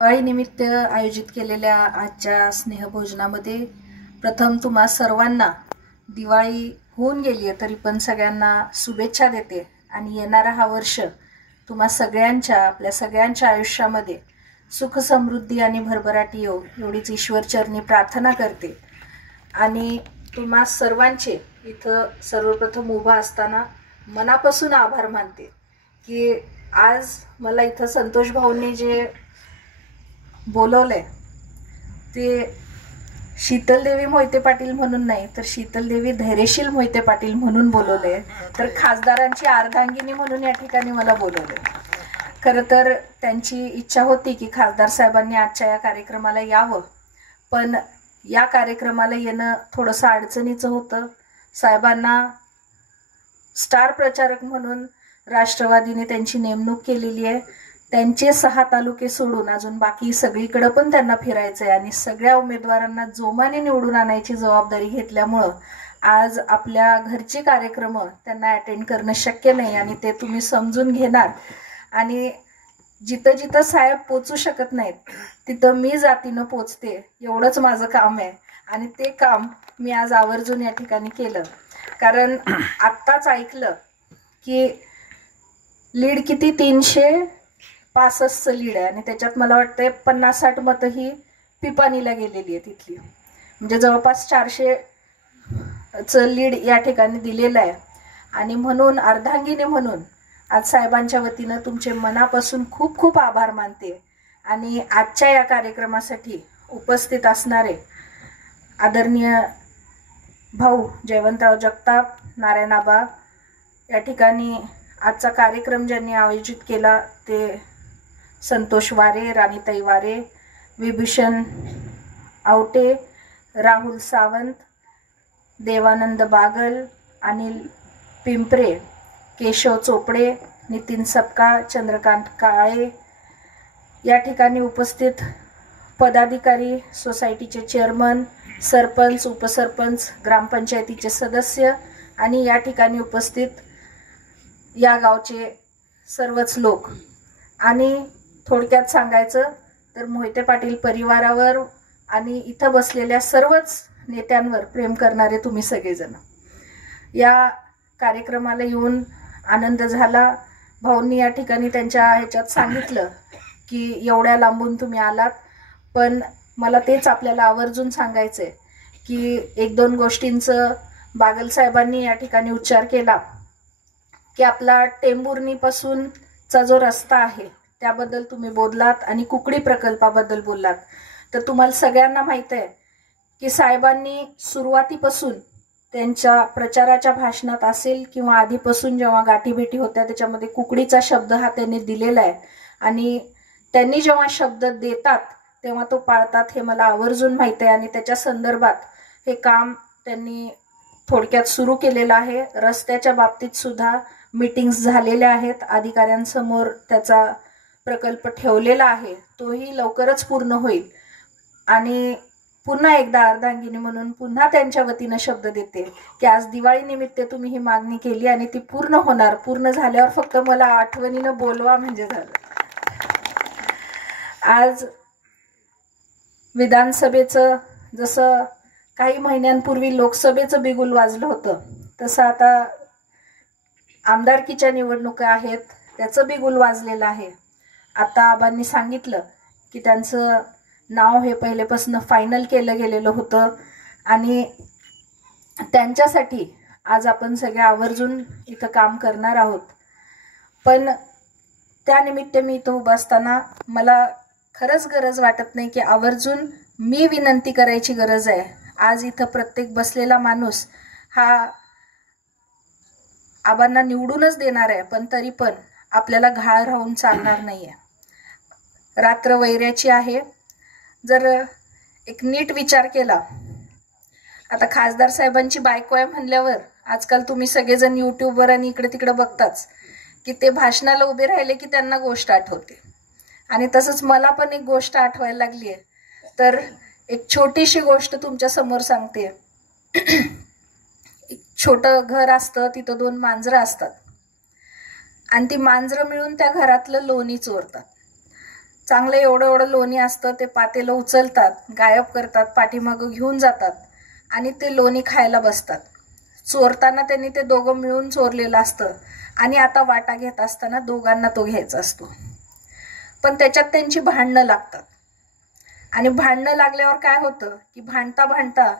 दिवाळीनिमित्त आयोजित केलेल्या आजच्या स्नेहभोजनामध्ये प्रथम तुम्हा सर्वांना दिवाळी होऊन गेली आहे तरी पण सगळ्यांना शुभेच्छा देते आणि येणारा हा वर्ष तुम्हा सगळ्यांच्या आपल्या सगळ्यांच्या आयुष्यामध्ये सुख समृद्धी आणि भरभराटी येऊ एवढीच ईश्वरचरणी प्रार्थना करते। आणि तुम्हा सर्वांचे इथं सर्वप्रथम उभा असताना मनापासून आभार मानते की आज मला इथं संतोष भाऊंनी जे बोलवलंय ते शीतलदेवी मोहिते पाटील म्हणून नाही तर शीतलदेवी धैर्यशील मोहिते पाटील म्हणून बोलवलंय, तर खासदारांची अर्धांगिनी म्हणून या ठिकाणी मला बोलवलंय। खरं तर त्यांची इच्छा होती की खासदार साहेबांनी आजच्या या कार्यक्रमाला यावं, पण या कार्यक्रमाला येणं थोडंसं अडचणीचं होतं। साहेबांना स्टार प्रचारक म्हणून राष्ट्रवादीने त्यांची नेमणूक केलेली आहे। त्यांचे 6 तालुके सोडून अजून बाकी सगळीकडे पण त्यांना फिरायचं आहे आणि सगळ्या उमेदवारांना जोमाने निवडून आणायची जबाबदारी घेतल्यामुळं आज आपल्या घरचे कार्यक्रम त्यांना अटेंड करणं शक्य नाही आणि ते तुम्ही समजून घेणार। आणि जिथं जिथं साहेब पोचू शकत नाहीत तिथं मी जातीनं पोचते एवढंच माझं काम आहे आणि ते काम मी आज आवर्जून या ठिकाणी केलं। कारण आत्ताच ऐकलं की लीड किती 365चं लीड आहे आणि त्याच्यात मला वाटतंय 50-60 मतं ही पिपाणीला गेलेली आहे तिथली, म्हणजे जवळपास 400चं लीड या ठिकाणी दिलेलं आहे। आणि म्हणून अर्धांगिनी म्हणून आज साहेबांच्या वतीनं तुमचे मनापासून खूप खूप आभार मानते। आणि आजच्या या कार्यक्रमासाठी उपस्थित असणारे आदरणीय भाऊ जयवंतराव जगताप, नारायणाबा, या ठिकाणी आजचा कार्यक्रम ज्यांनी आयोजित केला ते संतोष वारे, राणीताई वारे, विभूषण आवटे, राहुल सावंत, देवानंद बागल, अनिल पिंपरे, केशव चोपडे, नितीन सपकाळ, चंद्रकांत काळे, या ठिकाणी उपस्थित पदाधिकारी, सोसायटीचे चेअरमन, सरपंच, उपसरपंच, ग्रामपंचायतीचे सदस्य आणि या ठिकाणी उपस्थित या गावचे सर्वच लोक। आणि थोडक्यात सांगायचं तर मोहिते पाटील परिवारावर आणि इथं बसलेल्या सर्वच नेत्यांवर प्रेम करणारे तुम्ही सगळेजण या कार्यक्रमाला येऊन आनंद झाला। भाऊंनी या ठिकाणी त्यांच्या ह्याच्यात सांगितलं की एवढ्या लांबून तुम्ही आलात, पण मला तेच आपल्याला आवर्जून सांगायचं आहे की 1-2 गोष्टींचं बागलसाहेबांनी या ठिकाणी उच्चार केला की आपला टेंभुर्णीपासूनचा जो रस्ता आहे त्याबद्दल तुम्ही बोललात आणि कुकडी प्रकल्पाबद्दल बोललात। तर तुम्हाला सगळ्यांना माहीत आहे की साहेबांनी सुरुवातीपासून त्यांच्या प्रचाराच्या भाषणात असेल किंवा आधीपासून जेव्हा गाठीभेटी होत्या त्याच्यामध्ये कुकडीचा शब्द हा त्यांनी दिलेला आहे आणि त्यांनी जेव्हा शब्द देतात तेव्हा तो पाळतात हे मला आवर्जून माहीत आहे। आणि त्याच्या संदर्भात हे काम त्यांनी थोडक्यात सुरू केलेलं आहे। रस्त्याच्या बाबतीत सुद्धा मीटिंग्स झालेल्या आहेत, अधिकाऱ्यांसमोर त्याचा प्रकल्प ठेवलेला आहे, तोही लवकरच पूर्ण होईल। आणि पुन्हा एकदा अर्धांगिनी म्हणून पुन्हा त्यांच्या वतीनं शब्द देते की आज दिवाळी निमित्त तुम्ही ही मागणी केली आणि ती पूर्ण होणार, पूर्ण झाल्यावर फक्त मला आठवणीनं बोलवा म्हणजे झालं। आज विधानसभेचं जसं काही महिन्यांपूर्वी लोकसभेचं बिगुल वाजलं होतं तसं आता आमदारकीच्या निवडणुका आहेत त्याचं बिगुल वाजलेलं आहे। आता आबांनी सांगितलं की त्यांचं नाव हे पहिलेपासून फायनल केलं गेलेलं होतं आणि त्यांच्यासाठी आज आपण सगळे आवर्जून इथं काम करणार आहोत। पण त्यानिमित्त मी इथं उभं असताना मला खरंच गरज वाटत नाही की आवर्जून मी विनंती करायची गरज आहे। आज इथं प्रत्येक बसलेला माणूस हा आबांना निवडूनच देणार आहे, पण तरी पण आपल्याला घाळ राहून चालणार नाहीये। रात्र वैऱ्याची आहे। जर एक नीट विचार केला, आता खासदार साहेबांची बायको आहे म्हणल्यावर आजकाल तुम्ही सगळेजण यूट्यूबवर आणि इकडे तिकडे बघताच की ते भाषणाला उभे राहिले की त्यांना गोष्ट आठवते। आणि तसंच मला पण एक गोष्ट आठवायला लागली आहे, तर एक छोटीशी गोष्ट तुमच्या समोर सांगते। एक छोटं घर असतं, तिथं 2 मांजरं असतात आणि ती मांजरं मिळून त्या घरातलं लोणी चोरतात। चांगलं एवढं एवढं लोणी असतं ते पातेलं उचलतात, गायब करतात, पाठीमागं घेऊन जातात आणि ते लोणी खायला बसतात. चोरताना त्यांनी ते दोघं मिळून चोरलेलं असतं आणि आता वाटा घेत असताना दोघांना तो घ्यायचा असतो. पण त्याच्यात त्यांची भांडणं लागतात आणि भांडणं लागल्यावर काय होतं की भांडता भांडता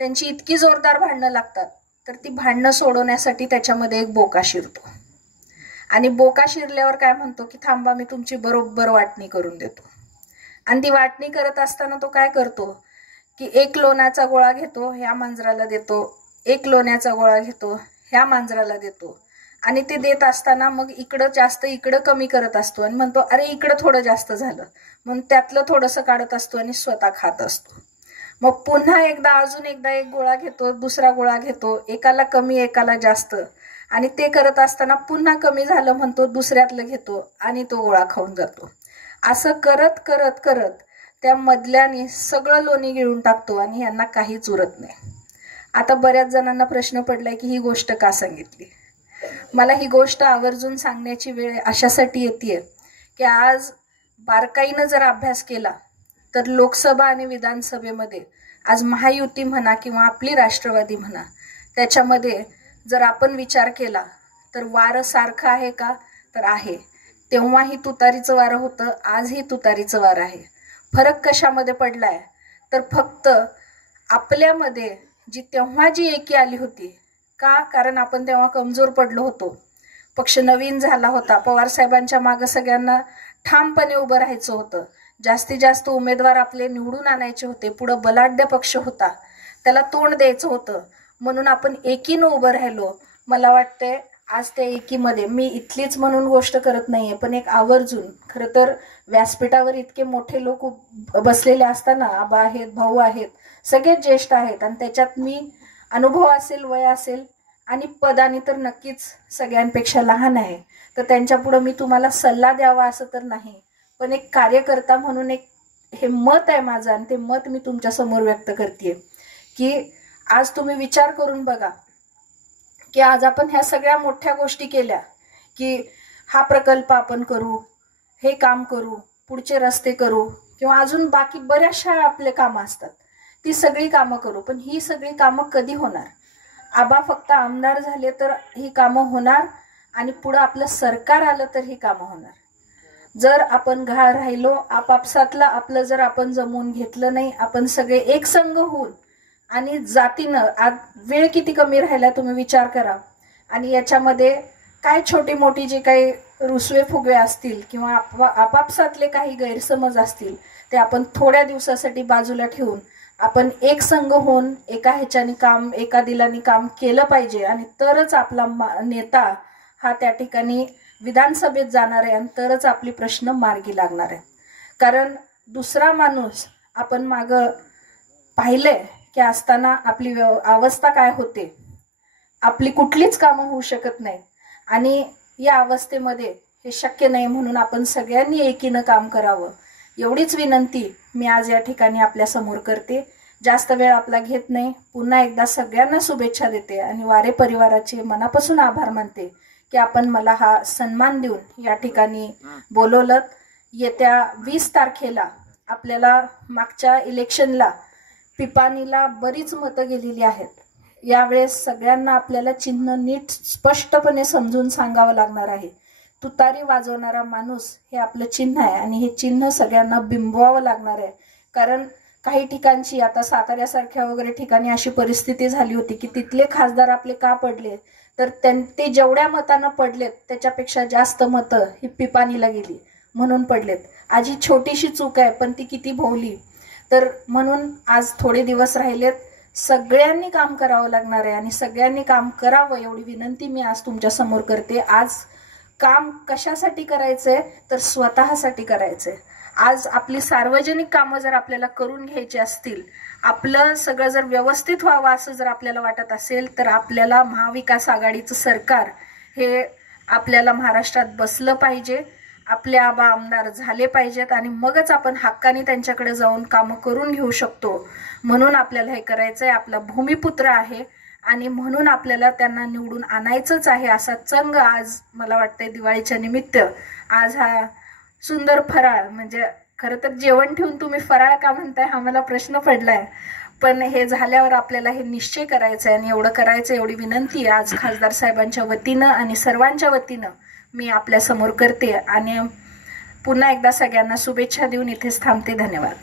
त्यांची इतकी जोरदार भांडणं लागतात तर ती भांडणं सोडवण्यासाठी त्याच्यामध्ये एक बोका शिरतो आणि बोका शिरल्यावर काय म्हणतो की थांबा, मी तुमची बरोबर वाटणी करून देतो. आणि ती वाटणी करत असताना तो काय करतो की एक लोण्याचा गोळा घेतो, ह्या मांजराला देतो, एक लोण्याचा गोळा घेतो, ह्या मांजराला देतो आणि ते देत असताना मग इकडं जास्त इकडं कमी करत असतो आणि म्हणतो अरे इकडं थोडं जास्त झालं, मग त्यातलं थोडंसं काढत असतो आणि स्वतः खात असतो. मग पुन्हा एकदा अजून एकदा एक गोळा घेतो, दुसरा गोळा घेतो, एकाला कमी एकाला जास्त, आणि ते करत असताना पुन्हा कमी झालं म्हणतो, दुसऱ्यातलं घेतो आणि तो गोळा खाऊन जातो. असं करत करत करत त्या मधल्याने सगळं लोणी गिळून टाकतो आणि यांना काहीच उरत नाही. आता बऱ्याच जणांना प्रश्न पडलाय की ही गोष्ट का सांगितली. मला ही गोष्ट आवर्जून सांगण्याची वेळ अशासाठी येते की आज बारकाईनं जर अभ्यास केला तर लोकसभा आणि विधानसभेमध्ये आज महायुती म्हणा किंवा आपली राष्ट्रवादी म्हणा, त्याच्यामध्ये जर आपण विचार केला तर वारं सारखं आहे का, तर आहे. तेव्हाही तुतारीचं वारं होतं, आजही तुतारीचं वारं आहे. फरक कशामध्ये पडलाय तर फक्त आपल्यामध्ये तेव्हा जी एकी आली होती का, कारण आपण तेव्हा कमजोर पडलो होतो, पक्ष नवीन झाला होता, पवार साहेबांच्या मागे सगळ्यांना ठामपणे उभं राहायचं होतं, जास्तीत जास्त उमेदवार आपले निवडून आणायचे होते, पुढे बलाढ्य पक्ष होता, त्याला तोंड द्यायचं होतं, म्हणून आपण एकीनं उभं राहिलो. मला वाटतंय आज त्या एकीमध्ये, मी इथलीच म्हणून गोष्ट करत नाहीये, पण एक आवर्जून, खरं तर व्यासपीठावर इतके मोठे लोक बसलेले असताना, आबा आहेत, भाऊ आहेत, सगळेच ज्येष्ठ आहेत आणि त्याच्यात मी अनुभव असेल, वय असेल आणि पदाने तर नक्कीच सगळ्यांपेक्षा लहान आहे, तर त्यांच्या पुढे मी तुम्हाला सल्ला द्यावा असं तर नाही, पण एक कार्यकर्ता म्हणून एक हे मत आहे माझं आणि ते मत मी तुमच्या समोर व्यक्त करते की आज तुम्ही विचार करून बघा की आज आपण ह्या सगळ्या मोठ्या गोष्टी केल्या की हा प्रकल्प आपण करू, हे काम करू, पुढचे रस्ते करू किंवा अजून बाकी बऱ्याचशा आपले कामं असतात, ती सगळी कामं करू, पण ही सगळी कामं कधी होणार. आबा फक्त आमदार झाले तर ही कामं होणार आणि पुढं आपलं सरकार आलं तर ही कामं होणार. जर आपण घाळ राहिलो, आपापसातलं आपलं जर आपण जमवून घेतलं नाही, आपण सगळे एक संघ होऊन आणि जातीनं, आज वेळ किती कमी राहिला तुम्ही विचार करा, आणि याच्यामध्ये काय छोटी मोठी जे काही रुसवे फुगवे असतील किंवा आपापसातले काही गैरसमज असतील ते आपण थोड्या दिवसासाठी बाजूला ठेवून आपण एक संघ होऊन एका ह्याच्याने काम, एका दिलाने काम केलं पाहिजे आणि तरच आपला नेता हा त्या ठिकाणी विधानसभेत जाणार आहे आणि तरच आपली प्रश्न मार्गी लागणार आहे. कारण दुसरा माणूस आपण मागं पाहिलंय की असताना आपली अवस्था काय होते, आपली कुठलीच कामं होऊ शकत नाही आणि या अवस्थेमध्ये हे शक्य नाही, म्हणून आपण सगळ्यांनी एकीनं काम करावं एवढीच विनंती मी आज या ठिकाणी आपल्या समोर करते. जास्त वेळ आपला घेत नाही. पुन्हा एकदा सगळ्यांना शुभेच्छा देते आणि वारे परिवाराचे मनापासून आभार मानते की आपण मला हा सन्मान देऊन या ठिकाणी बोलवलं. येत्या 20 तारखेला आपल्याला मागच्या इलेक्शनला पिपाणीला बरीच मतं गेलेली आहेत. यावेळेस सगळ्यांना आपल्याला चिन्ह नीट स्पष्टपणे समजून सांगावं लागणार आहे. तुतारी वाजवणारा माणूस हे आपलं चिन्ह आहे आणि हे चिन्ह सगळ्यांना बिंबवावं लागणार आहे. कारण काही ठिकाणची, आता साताऱ्यासारख्या वगैरे ठिकाणी अशी परिस्थिती झाली होती की तिथले खासदार आपले का पडले, तर ते जेवढ्या मतानं पडलेत त्याच्यापेक्षा जास्त मतं ही पिपाणीला गेली म्हणून पडलेत. आज ही छोटीशी चूक आहे पण ती किती भोवली. तर म्हणून आज थोडे दिवस राहिलेत, सगळ्यांनी काम करावं लागणार आहे आणि सगळ्यांनी काम करावं एवढी विनंती मी आज तुमच्या समोर करते. आज काम कशासाठी करायचंय तर स्वतःसाठी करायचंय. आज आपली सार्वजनिक कामं जर आपल्याला करून घ्यायची असतील, आपलं सगळं जर व्यवस्थित व्हावं असं जर आपल्याला वाटत असेल तर आपल्याला महाविकास आघाडीचं सरकार हे आपल्याला महाराष्ट्रात बसलं पाहिजे, आपले आबा आमदार झाले पाहिजेत आणि मगच आपण हक्काने त्यांच्याकडे जाऊन कामं करून घेऊ शकतो. म्हणून आपल्याला हे करायचंय. आपला भूमिपुत्र आहे आणि म्हणून आपल्याला त्यांना निवडून आणायचंच आहे. असा चंग आज मला वाटतंय दिवाळीच्या निमित्त आज हा सुंदर फराळ, म्हणजे खरं तर जेवण ठेवून तुम्ही फराळ का म्हणताय हा मला प्रश्न पडलाय, पण हे झाल्यावर आपल्याला हे निश्चय करायचा आहे आणि एवढं करायचं, एवढी विनंती आज खासदार साहेबांच्या वतीनं आणि सर्वांच्या वतीनं मी आपल्या समोर करते आणि पुन्हा एकदा सगळ्यांना शुभेच्छा देऊन इथेच थांबते. धन्यवाद.